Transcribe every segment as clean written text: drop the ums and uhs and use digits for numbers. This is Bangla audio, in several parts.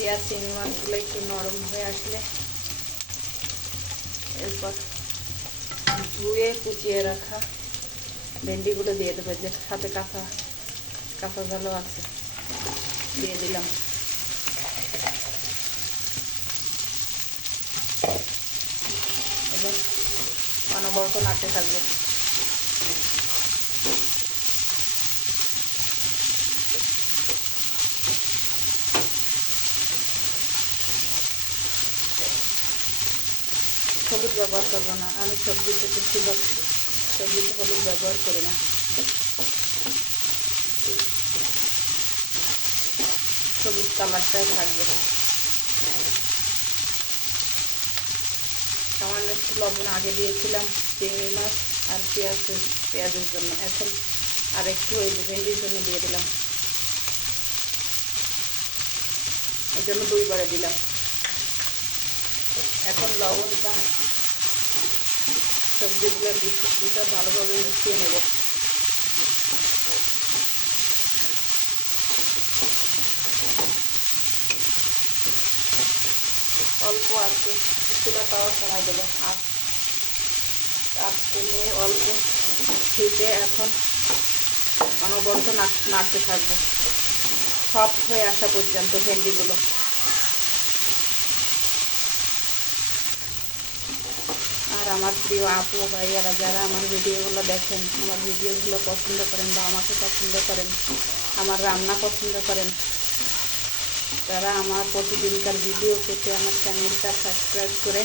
পেঁয়াজ চিংড়ি মাছগুলো একটু নরম হয়ে আসলে এরপর ধুয়ে কুচিয়ে রাখা ভেন্ডিগুলো দিয়ে দেবো, যে সাথে কাঁচা কাঁচা ঝালও আছে, দিয়ে দিলাম। এবার অনবরত নাড়তে থাকবে। হলুদ ব্যবহার করবো না, আমি সবজিতে বেশিরভাগ সবজিতে হলুদ ব্যবহার করি না। সবুজ কালারটাই থাকবে। সামান্য একটু লবণ আগে দিয়েছিলাম চিংড়ি মাছ আর পেঁয়াজের জন্য, এখন আর একটু ওই যে ভেন্ডির জন্য দিয়ে দিলাম, এই জন্য 2 বারে দিলাম। এখন লবণটা সবজিগুলোর দুটো ভালোভাবে মিশিয়ে নেব। অল্প আছে চুলাটাও কমাই দেবো, আর তাপ কমিয়ে অল্প হিটে এখন অনবরত নাড়তে থাকবো সফট হয়ে আসা পর্যন্ত ভেন্ডিগুলো। আর আমার প্রিয় আপু ভাইয়ারা যারা আমার ভিডিওগুলো দেখেন, আমার ভিডিওগুলো পছন্দ করেন বা আমাকে পছন্দ করেন, আমার রান্না পছন্দ করেন, তারা আমার প্রতিদিনকার ভিডিও পেতে আমার চ্যানেলটা সাবস্ক্রাইব করে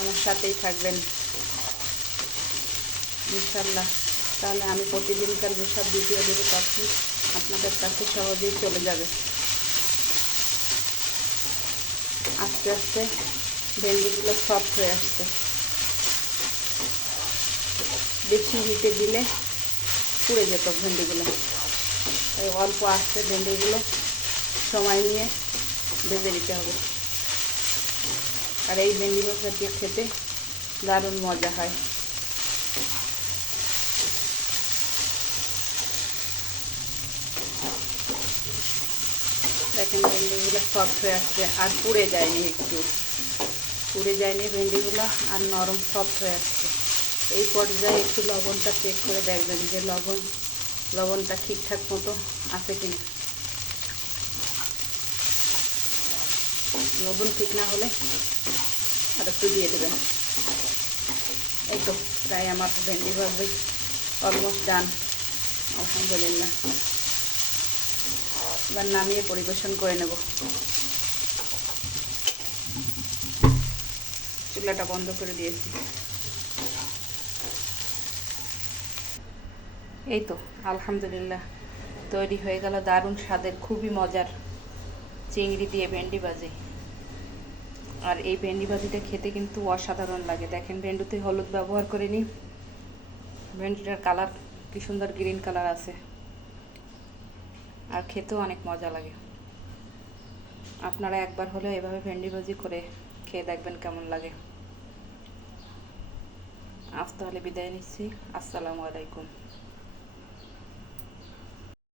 আমার সাথেই থাকবেন ইনশাল্লাহ। তাহলে আমি প্রতিদিনকার যেসব ভিডিও দেবো তখন আপনাদের কাছে সহজেই চলে যাবে। আস্তে আস্তে ভেন্ডিগুলো সফট হয়ে আসছে। বেশি হিটে দিলে পুড়ে যেত ভেন্ডিগুলো, তাই অল্প আস্তে ভেন্ডিগুলো সময় নিয়ে ভেজে নিতে হবে। আর এই ভেন্ডি ভাজা দিয়ে খেতে দারুণ মজা হয়। দেখেন ভেন্ডিগুলো সফট হয়ে আসছে, আর পুড়ে যায়নি, একটু পুড়ে যায়নি ভেন্ডিগুলো, আর নরম সফট হয়ে আসছে। এই পর্যায়ে একটু লবণটা চেক করে দেখবেন যে লবণটা ঠিকঠাক মতো আছে কিনা। লবণ ঠিক না হলে আর একটু দিয়ে দেবেন। এই তো প্রায় আমার ভেন্ডি ভাজি অলমোস্ট ডান, আলহামদুলিল্লাহ। এবার নামিয়ে পরিবেশন করে নেব। চুলাটা বন্ধ করে দিয়েছি। এই তো আলহামদুলিল্লাহ তৈরি হয়ে গেল দারুণ স্বাদের খুবই মজার চিংড়ি দিয়ে ভেন্ডি ভাজি। আর এই ভেন্ডি ভাজিটা খেতে কিন্তু অসাধারণ লাগে। দেখেন ভেন্ডিতে হলুদ ব্যবহার করিনি, ভেন্ডিটার কালার কি সুন্দর গ্রিন কালার আছে, আর খেতেও অনেক মজা লাগে। আপনারা একবার হলেও এভাবে ভেন্ডি ভাজি করে খেয়ে দেখবেন কেমন লাগে। আজ তাহলে বিদায় নিচ্ছি। আসসালামু আলাইকুম।